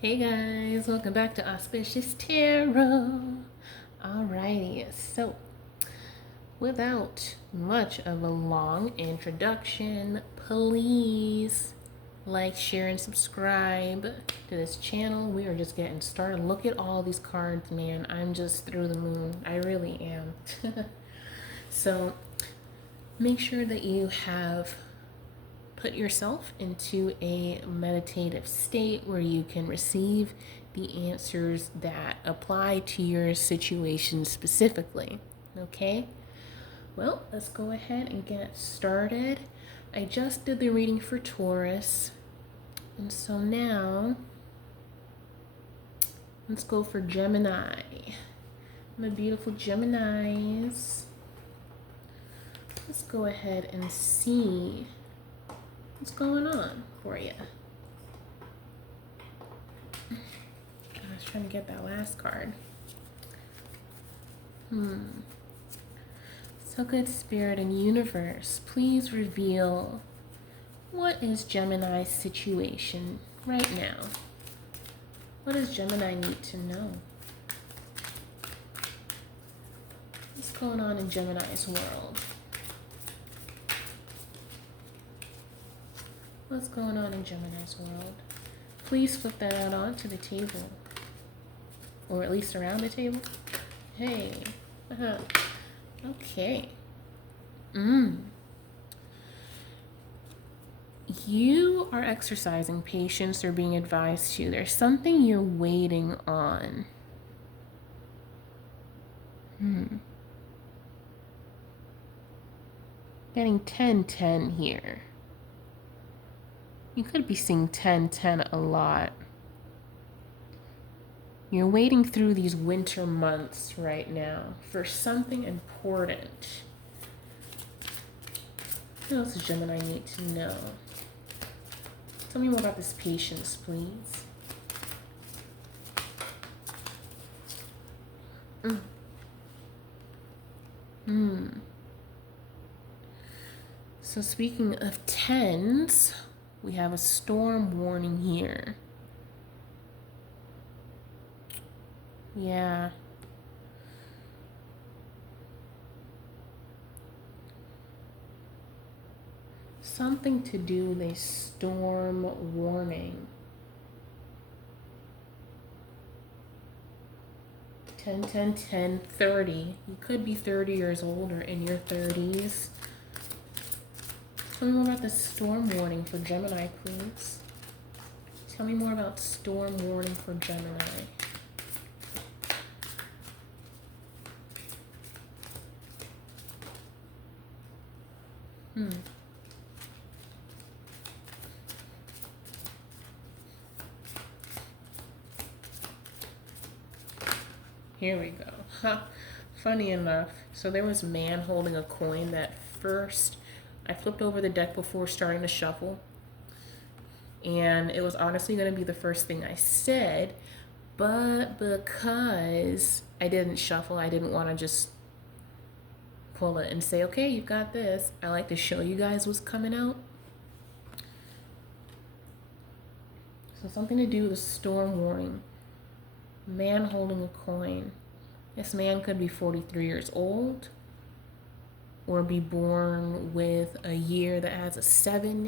Hey guys, welcome back to Auspicious Tarot. Alrighty, so without much of a long introduction, please like, share, and subscribe to this channel. We are just getting started. Look at all these cards, man. I'm just through the moon. I really am. So make sure that you have put yourself into a meditative state where you can receive the answers that apply to your situation specifically. Okay? Well, let's go ahead and get started. I just did the reading for Taurus, and so now let's go for Gemini. My beautiful Geminis. Let's go ahead and see what's going on for you. I was trying to get that last card. So good, Spirit and Universe, please reveal what is Gemini's situation right now. What does Gemini need to know? What's going on in Gemini's world? What's going on in Gemini's world? Please flip that out onto the table. Or at least around the table. Hey. Okay. You are exercising patience or being advised to. There's something you're waiting on. Getting 10-10 here. You could be seeing 10-10 a lot. You're waiting through these winter months right now for something important. What else does Gemini need to know? Tell me more about this patience, please. So speaking of tens, we have a storm warning here. Yeah. Something to do with a storm warning. 10, 10, 10, 30. You could be 30 years old or in your 30s. Tell me more about the storm warning for Gemini, please. Tell me more about storm warning for Gemini. Here we go. Funny enough, so there was a man holding a coin that first I flipped over the deck before starting to shuffle, and it was honestly going to be the first thing I said, but because I didn't shuffle, I didn't want to just pull it and say, okay, you got this. I like to show you guys what's coming out. So something to do with a storm warning. Man holding a coin. This man could be 43 years old or be born with a year that has a 7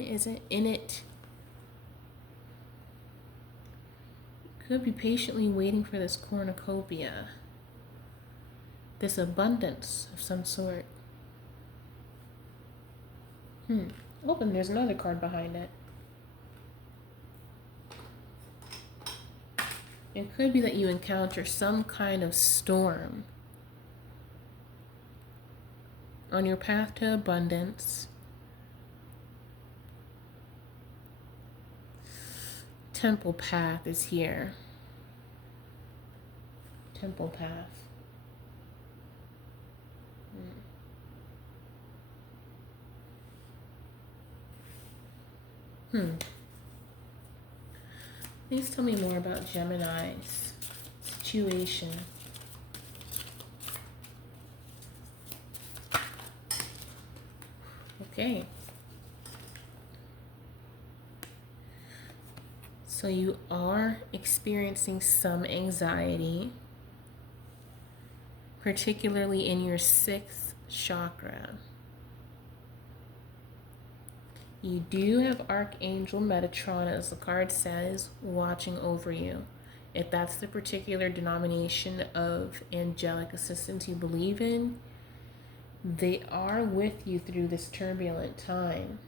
in it. Could be patiently waiting for this cornucopia, this abundance of some sort. Oh, and there's another card behind it. It could be that you encounter some kind of storm on your path to abundance. Temple path is here. Temple path. Please tell me more about Gemini's situation. Okay. So you are experiencing some anxiety, particularly in your sixth chakra. You do have Archangel Metatron, as the card says, watching over you. If that's the particular denomination of angelic assistance you believe in, they are with you through this turbulent time,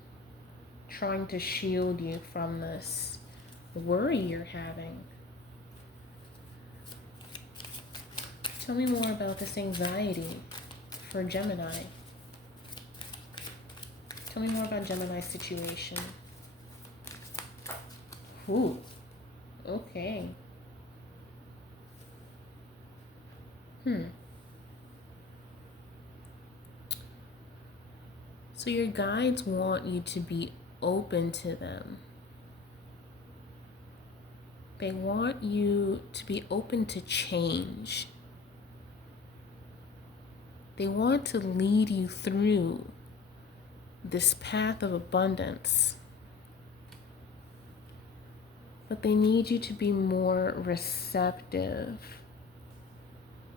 trying to shield you from this worry you're having. Tell me more about this anxiety for Gemini. Tell me more about Gemini's situation. Ooh, okay. So your guides want you to be open to them. They want you to be open to change. They want to lead you through this path of abundance. But they need you to be more receptive.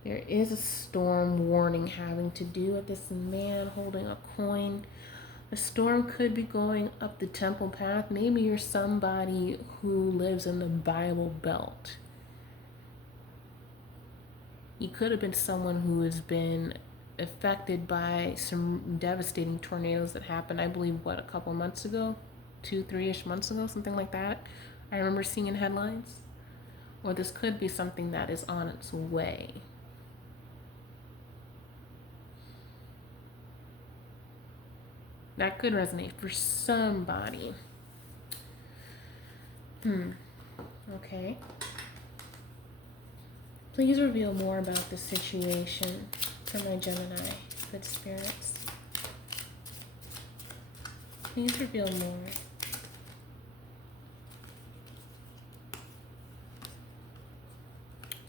There is a storm warning having to do with this man holding a coin. The storm could be going up the temple path. Maybe you're somebody who lives in the Bible Belt. You could have been someone who has been affected by some devastating tornadoes that happened, I believe, a couple of months ago? 2-3-ish months ago, something like that. I remember seeing in headlines. Or this could be something that is on its way. That could resonate for somebody. Okay. Please reveal more about the situation for my Gemini, good spirits. Please reveal more.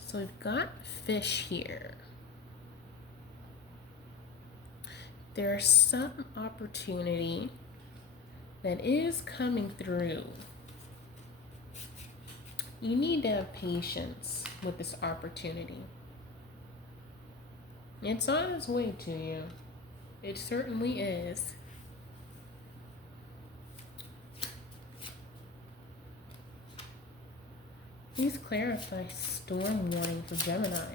So we've got fish here. There's some opportunity that is coming through. You need to have patience with this opportunity. It's on its way to you. It certainly is. Please clarify storm warning for Gemini.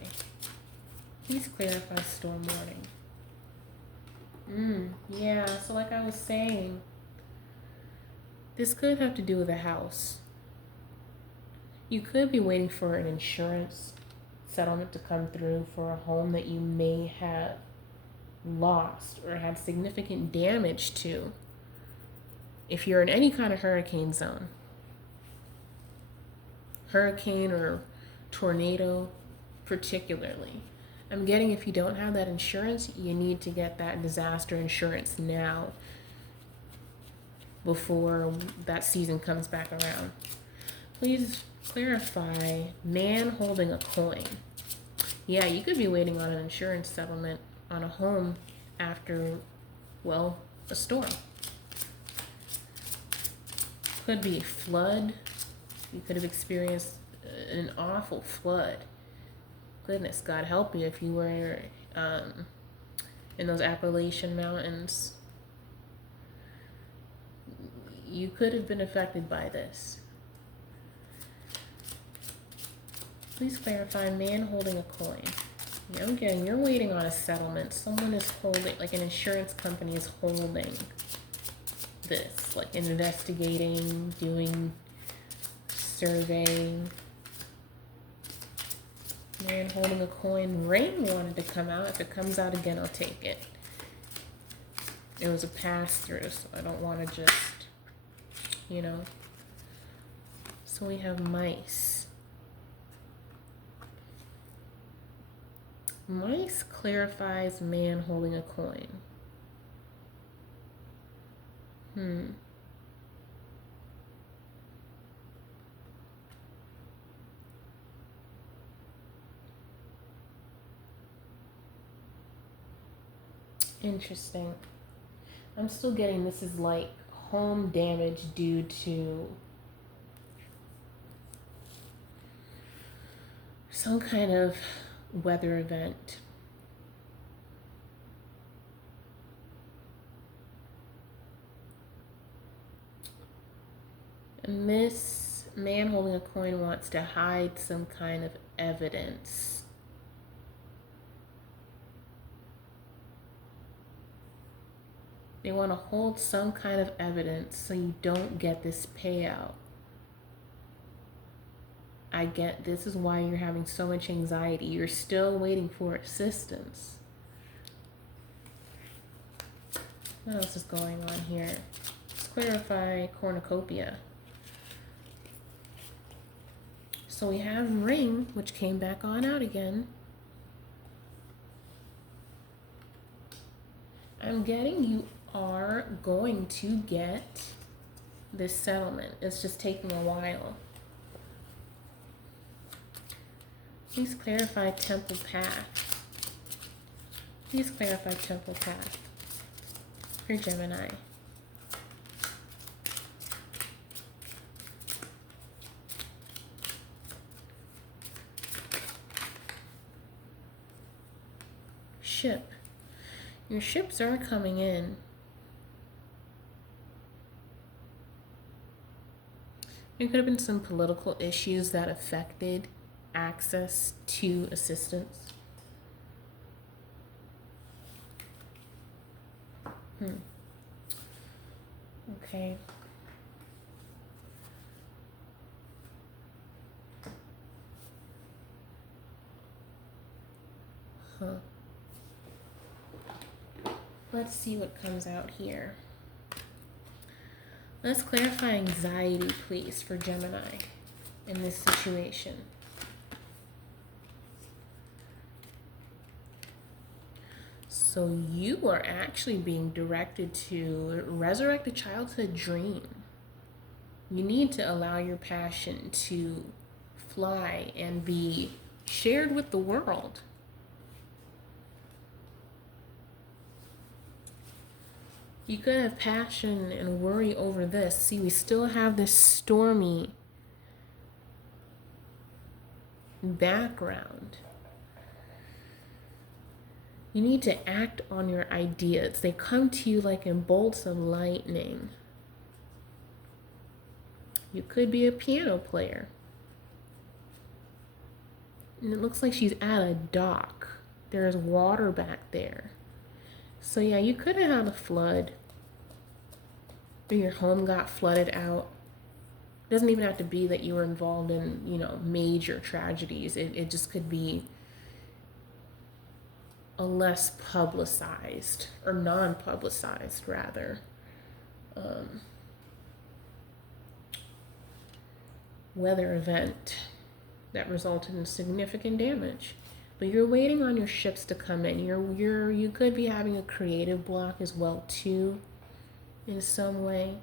Please clarify storm warning. Yeah, so like I was saying, this could have to do with a house. You could be waiting for an insurance settlement to come through for a home that you may have lost or had significant damage to if you're in any kind of hurricane zone. Hurricane or tornado particularly. I'm getting if you don't have that insurance, you need to get that disaster insurance now before that season comes back around. Please clarify man holding a coin. Yeah, you could be waiting on an insurance settlement on a home after, well, a storm. Could be a flood. You could have experienced an awful flood. Goodness, God help you if you were in those Appalachian mountains. You could have been affected by this. Please clarify man holding a coin. Again, you're waiting on a settlement. Someone is holding, like an insurance company is holding this, like investigating, doing surveying. Man holding a coin. Rain wanted to come out. If it comes out again, I'll take it. It was a pass-through, so I don't want to just, So we have mice. Mice clarifies man holding a coin. Interesting. I'm still getting this is like home damage due to some kind of weather event. And this man holding a coin wants to hide some kind of evidence. They want to hold some kind of evidence so you don't get this payout. I get this is why you're having so much anxiety. You're still waiting for assistance. What else is going on here? Let's clarify cornucopia. So we have ring, which came back on out again. I'm getting you are going to get this settlement. It's just taking a while. Please clarify temple path. Please clarify temple path for Gemini. Ship. Your ships are coming in. There could have been some political issues that affected access to assistance. Okay. Let's see what comes out here. Let's clarify anxiety, please, for Gemini in this situation. So you are actually being directed to resurrect a childhood dream. You need to allow your passion to fly and be shared with the world. You could have passion and worry over this. See, we still have this stormy background. You need to act on your ideas. They come to you like in bolts of lightning. You could be a piano player. And it looks like she's at a dock. There's water back there. So yeah, you could have had a flood. Or your home got flooded out. It doesn't even have to be that you were involved in, major tragedies. It just could be a less publicized or non-publicized rather weather event that resulted in significant damage. But you're waiting on your ships to come in. You could be having a creative block as well too, in some way.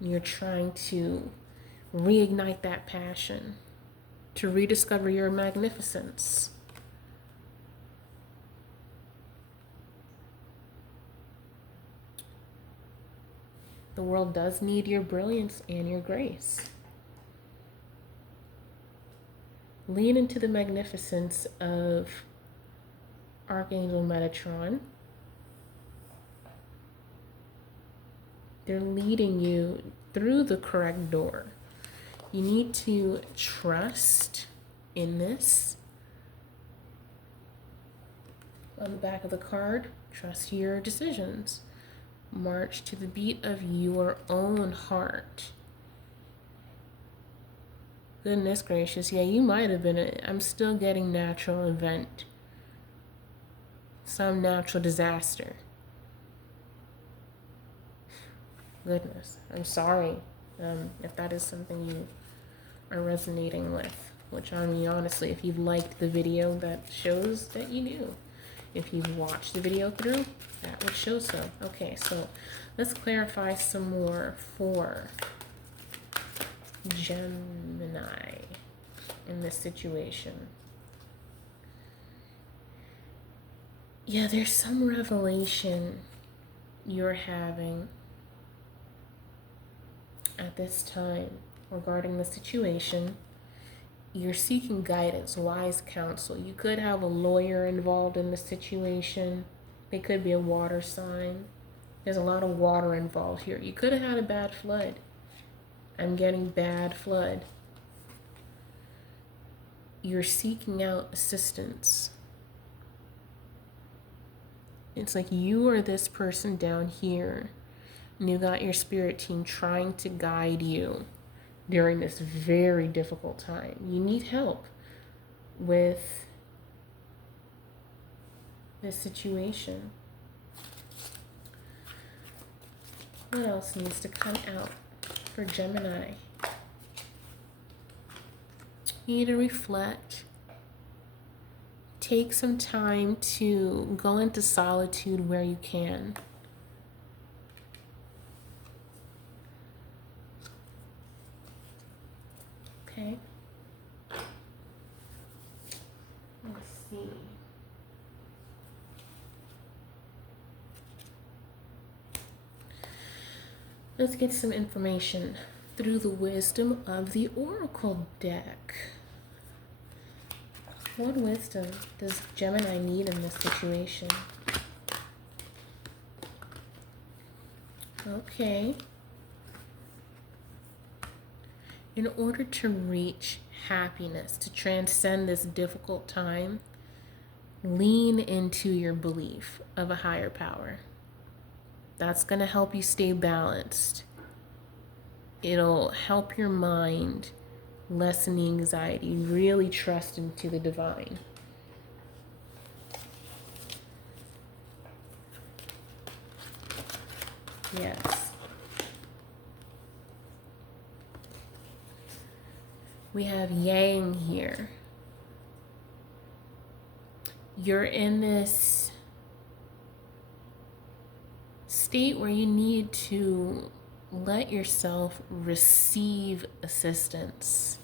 You're trying to reignite that passion, to rediscover your magnificence. The world does need your brilliance and your grace. Lean into the magnificence of Archangel Metatron. They're leading you through the correct door. You need to trust in this. On the back of the card, trust your decisions. March to the beat of your own heart. Goodness gracious, yeah, you might have been I'm still getting natural event. Some natural disaster. Goodness, I'm sorry if that is something you are resonating with. Which, I mean, honestly, if you've liked the video, that shows that you knew. If you've watched the video through, that would show so. Okay, so let's clarify some more for Gemini in this situation. Yeah, there's some revelation you're having at this time regarding the situation. You're seeking guidance, wise counsel. You could have a lawyer involved in the situation. They could be a water sign. There's a lot of water involved here. You could have had a bad flood. I'm getting bad flood. You're seeking out assistance. It's like you are this person down here, and you got your spirit team trying to guide you during this very difficult time. You need help with this situation. What else needs to come out for Gemini? You need to reflect. Take some time to go into solitude where you can. Okay. Let's see. Let's get some information through the wisdom of the Oracle deck. What wisdom does Gemini need in this situation? Okay. In order to reach happiness, to transcend this difficult time, lean into your belief of a higher power. That's going to help you stay balanced. It'll help your mind lessen the anxiety. Really trust into the divine. Yes. We have Yang here. You're in this state where you need to let yourself receive assistance.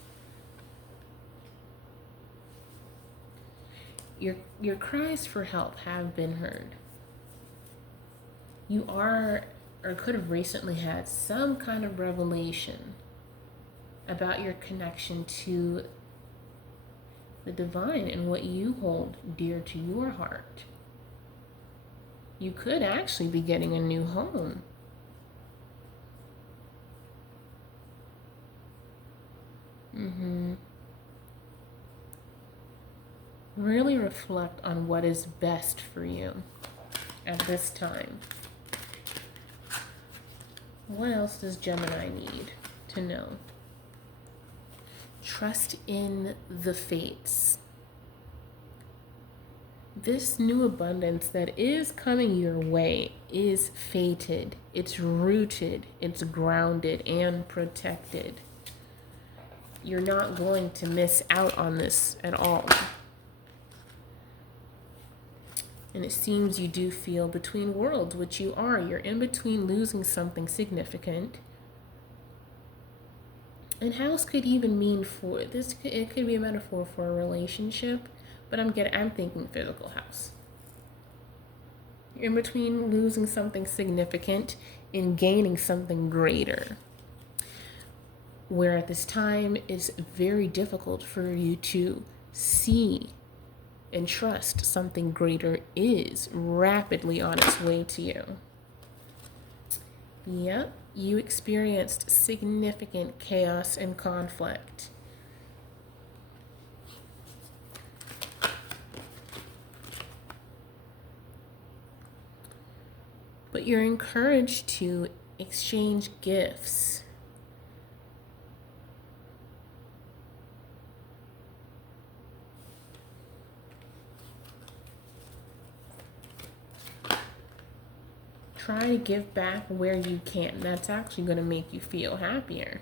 Your cries for help have been heard. You are, or could have recently had, some kind of revelation about your connection to the divine and what you hold dear to your heart. You could actually be getting a new home. Really reflect on what is best for you at this time. What else does Gemini need to know? Trust in the fates. This new abundance that is coming your way is fated. It's rooted, it's grounded and protected. You're not going to miss out on this at all. And it seems you do feel between worlds, which you are. You're in between losing something significant. And house could even mean for this. It could be a metaphor for a relationship, but I'm thinking physical house. You're in between losing something significant and gaining something greater. Where at this time it's very difficult for you to see and trust something greater is rapidly on its way to you. Yep, you experienced significant chaos and conflict. But you're encouraged to exchange gifts. Try to give back where you can. That's actually going to make you feel happier.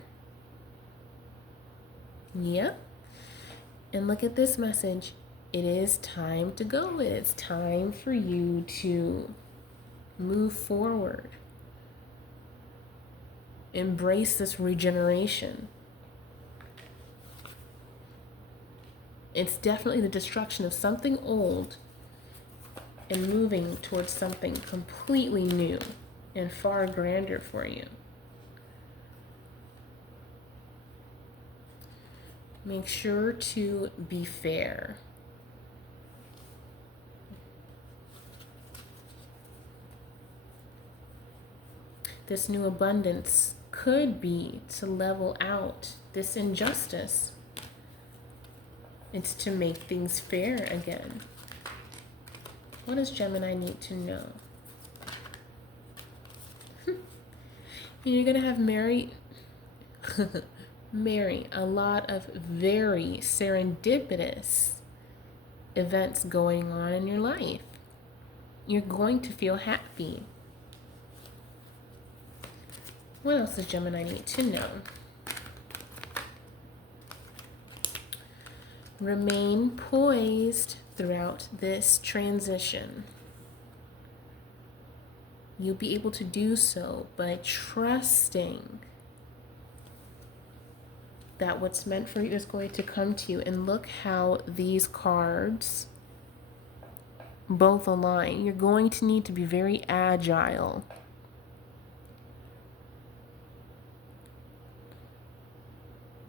Yep. And look at this message. It is time to go. It's time for you to move forward. Embrace this regeneration. It's definitely the destruction of something old and moving towards something completely new and far grander for you. Make sure to be fair. This new abundance could be to level out this injustice. It's to make things fair again. What does Gemini need to know? You're going to have Mary, a lot of very serendipitous events going on in your life. You're going to feel happy. What else does Gemini need to know? Remain poised throughout this transition. You'll be able to do so by trusting that what's meant for you is going to come to you. And look how these cards both align. You're going to need to be very agile.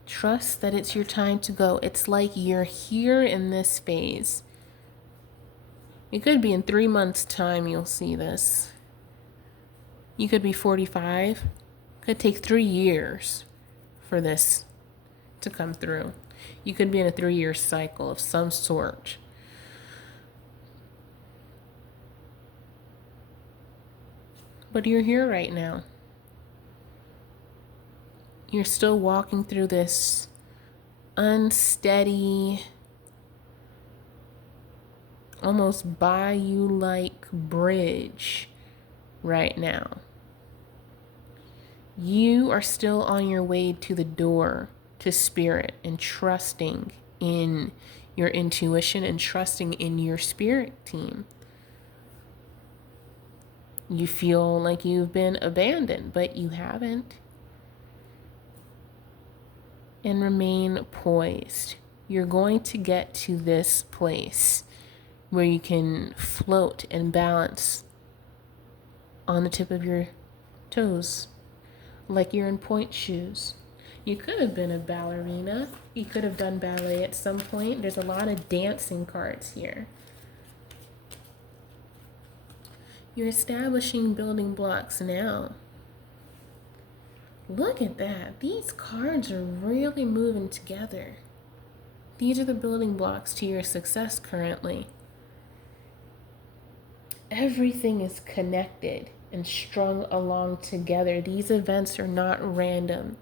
Trust that it's your time to go. It's like you're here in this phase. It could be in 3 months' time you'll see this. You could be 45. Could take 3 years for this to come through. You could be in a 3-year cycle of some sort. But you're here right now. You're still walking through this unsteady, almost bayou-like bridge right now. You are still on your way to the door to spirit and trusting in your intuition and trusting in your spirit team. You feel like you've been abandoned, but you haven't. And remain poised. You're going to get to this place where you can float and balance on the tip of your toes, like you're in pointe shoes. You could have been a ballerina. You could have done ballet at some point. There's a lot of dancing cards here. You're establishing building blocks now. Look at that. These cards are really moving together. These are the building blocks to your success currently. Everything is connected and strung along together. These events are not random.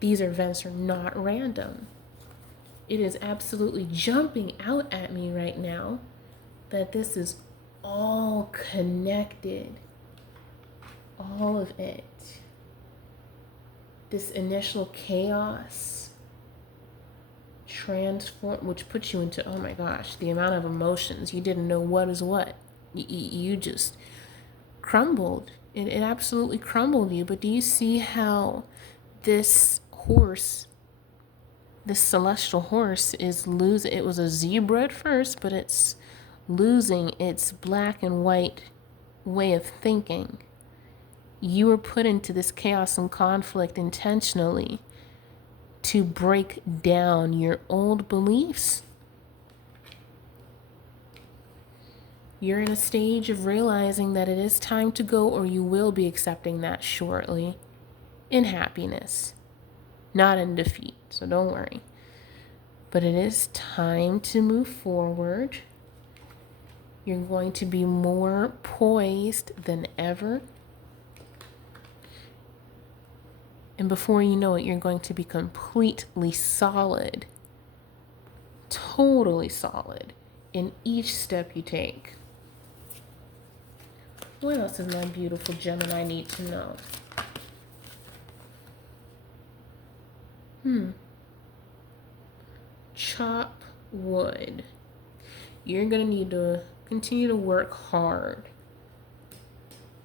These events are not random. It is absolutely jumping out at me right now that this is all connected. All of it. This initial chaos transform, which puts you into, oh my gosh, the amount of emotions. You didn't know what is what. You just crumbled. It absolutely crumbled you. But do you see how this horse, this celestial horse, is losing? It was a zebra at first, but it's losing its black and white way of thinking. You were put into this chaos and conflict intentionally to break down your old beliefs. You're in a stage of realizing that it is time to go, or you will be accepting that shortly in happiness, not in defeat. So don't worry. But it is time to move forward. You're going to be more poised than ever. And before you know it, you're going to be completely solid, totally solid in each step you take. What else does my beautiful Gemini need to know? Chop wood. You're going to need to continue to work hard.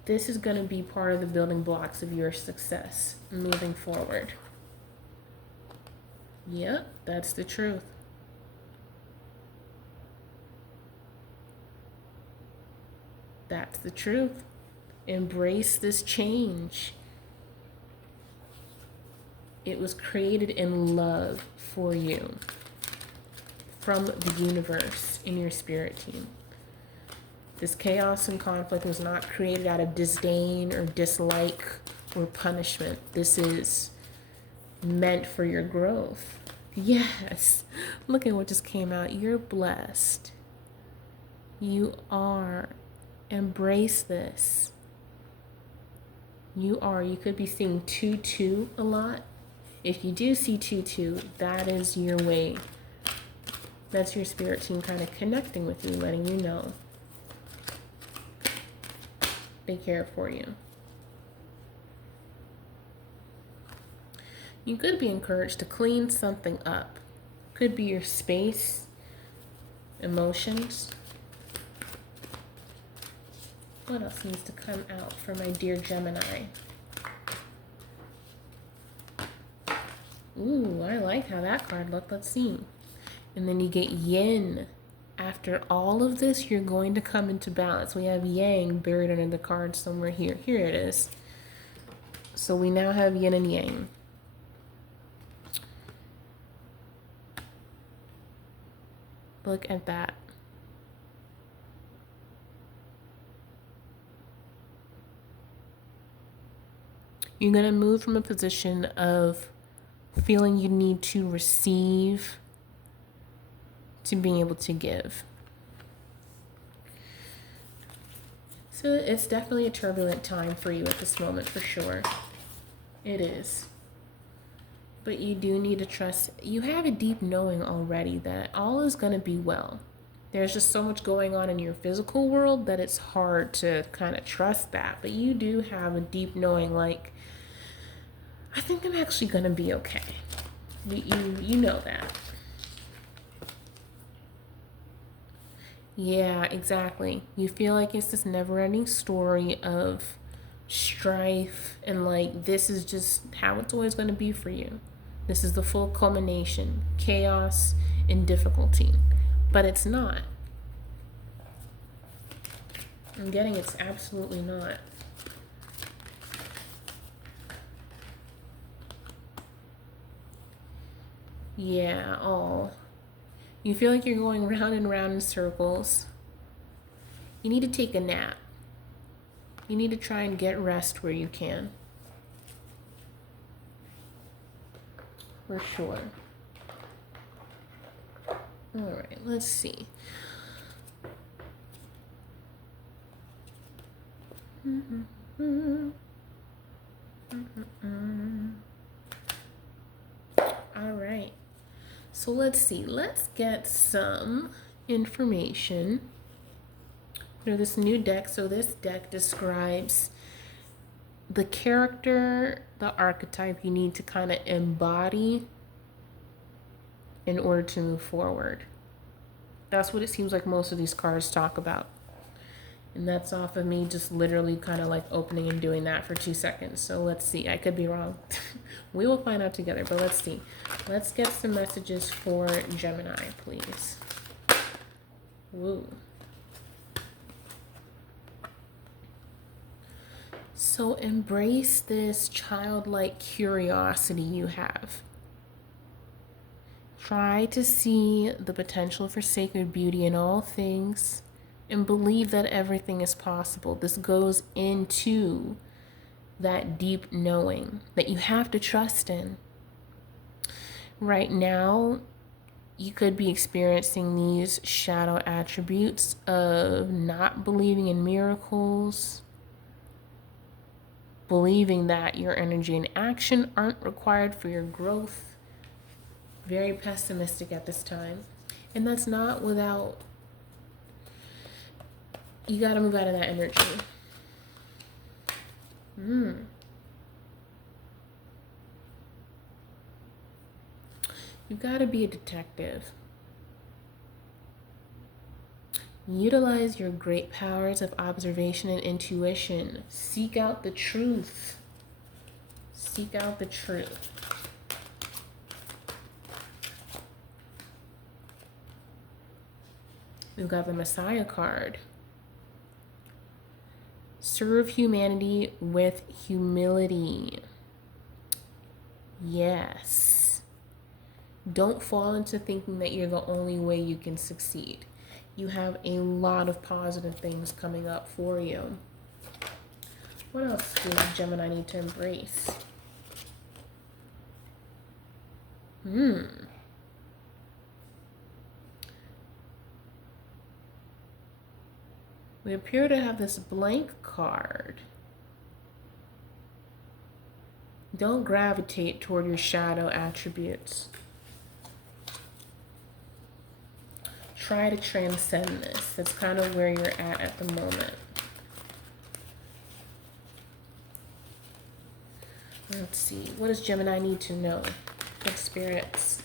This is going to be part of the building blocks of your success moving forward. Yep, that's the truth. That's the truth. Embrace this change. It was created in love for you from the universe in your spirit team. This chaos and conflict was not created out of disdain or dislike or punishment. This is meant for your growth. Yes, look at what just came out. You're blessed. You are. Embrace this. You are. You could be seeing 2-2 a lot. If you do see 2-2, that is your way. That's your spirit team kind of connecting with you, letting you know they care for you. You could be encouraged to clean something up. Could be your space, emotions. What else needs to come out for my dear Gemini? Ooh, I like how that card looked. Let's see. And then you get yin. After all of this, you're going to come into balance. We have yang buried under the card somewhere here. Here it is. So we now have yin and yang. Look at that. You're going to move from a position of feeling you need to receive to being able to give. So it's definitely a turbulent time for you at this moment, for sure. It is. But you do need to trust. You have a deep knowing already that all is going to be well. There's just so much going on in your physical world that it's hard to kind of trust that. But you do have a deep knowing, like, I think I'm actually going to be okay. You know that. Yeah, exactly. You feel like it's this never-ending story of strife and like this is just how it's always going to be for you. This is the full culmination, chaos and difficulty. But it's not. I'm getting it's absolutely not. Yeah, oh. You feel like you're going round and round in circles. You need to take a nap. You need to try and get rest where you can. For sure. All right, let's see. All right. So let's see. Let's get some information for this new deck. So this deck describes the character, the archetype you need to kind of embody in order to move forward. That's what it seems like most of these cards talk about. And that's off of me just literally kind of like opening and doing that for 2 seconds. So let's see. I could be wrong. We will find out together, but let's see. Let's get some messages for Gemini, please. Woo. So embrace this childlike curiosity you have. Try to see the potential for sacred beauty in all things and believe that everything is possible. This goes into that deep knowing that you have to trust in. Right now, you could be experiencing these shadow attributes of not believing in miracles, believing that your energy and action aren't required for your growth. Very pessimistic at this time. And that's not without, you got to move out of that energy. You've got to be a detective. Utilize your great powers of observation and intuition. Seek out the truth. Seek out the truth. We've got the Messiah card. Serve humanity with humility. Yes. Don't fall into thinking that you're the only way you can succeed. You have a lot of positive things coming up for you. What else does Gemini need to embrace? We appear to have this blank card. Don't gravitate toward your shadow attributes. Try to transcend this. That's kind of where you're at the moment. Let's see. What does Gemini need to know? Good spirits.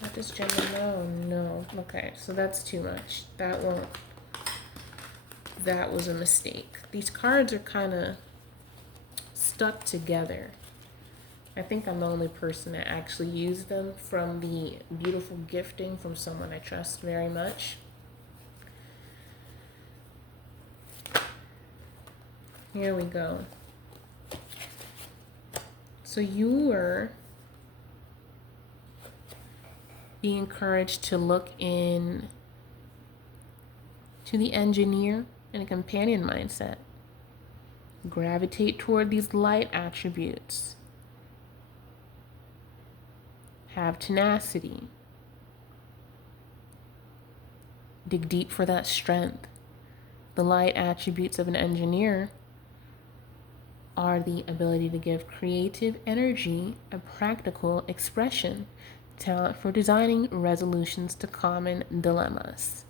What does Gemini know? No. Okay, so that's too much. That won't. That was a mistake. These cards are kind of stuck together. I think I'm the only person that actually used them from the beautiful gifting from someone I trust very much. Here we go. So you are being encouraged to look in to the engineer and a companion mindset. Gravitate toward these light attributes. Have tenacity. Dig deep for that strength. The light attributes of an engineer are the ability to give creative energy a practical expression, talent for designing resolutions to common dilemmas.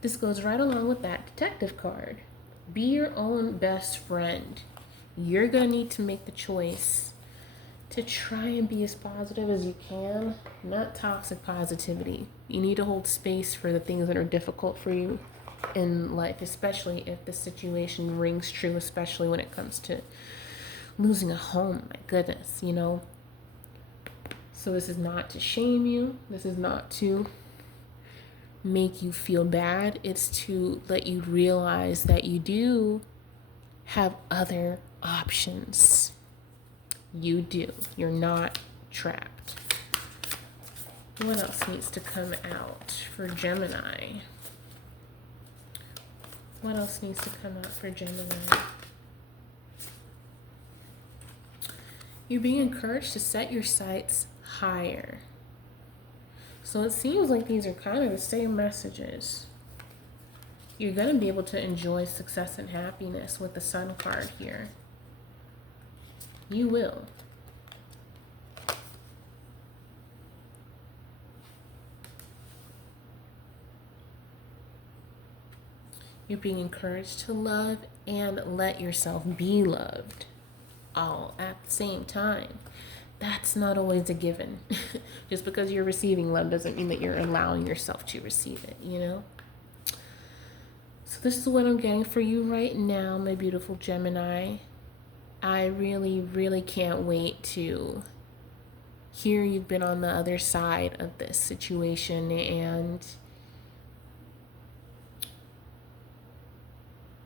This goes right along with that detective card. Be your own best friend. You're going to need to make the choice to try and be as positive as you can, not toxic positivity. You need to hold space for the things that are difficult for you in life, especially if the situation rings true, especially when it comes to losing a home. My goodness, you know. So this is not to shame you. This is not to make you feel bad. It's to let you realize that you do have other options. You do. You're not trapped. What else needs to come out for Gemini? What else needs to come out for Gemini? You're being encouraged to set your sights higher. So it seems like these are kind of the same messages. You're going to be able to enjoy success and happiness with the Sun card here. You will. You're being encouraged to love and let yourself be loved all at the same time. That's not always a given. Just because you're receiving love doesn't mean that you're allowing yourself to receive it, you know? So this is what I'm getting for you right now, my beautiful Gemini. I really, really can't wait to hear you've been on the other side of this situation, and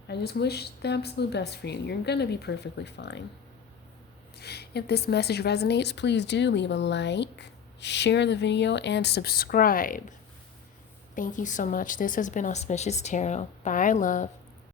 I just wish the absolute best for you. You're going to be perfectly fine. If this message resonates, please do leave a like, share the video, and subscribe. Thank you so much. This has been Auspicious Tarot. Bye, love.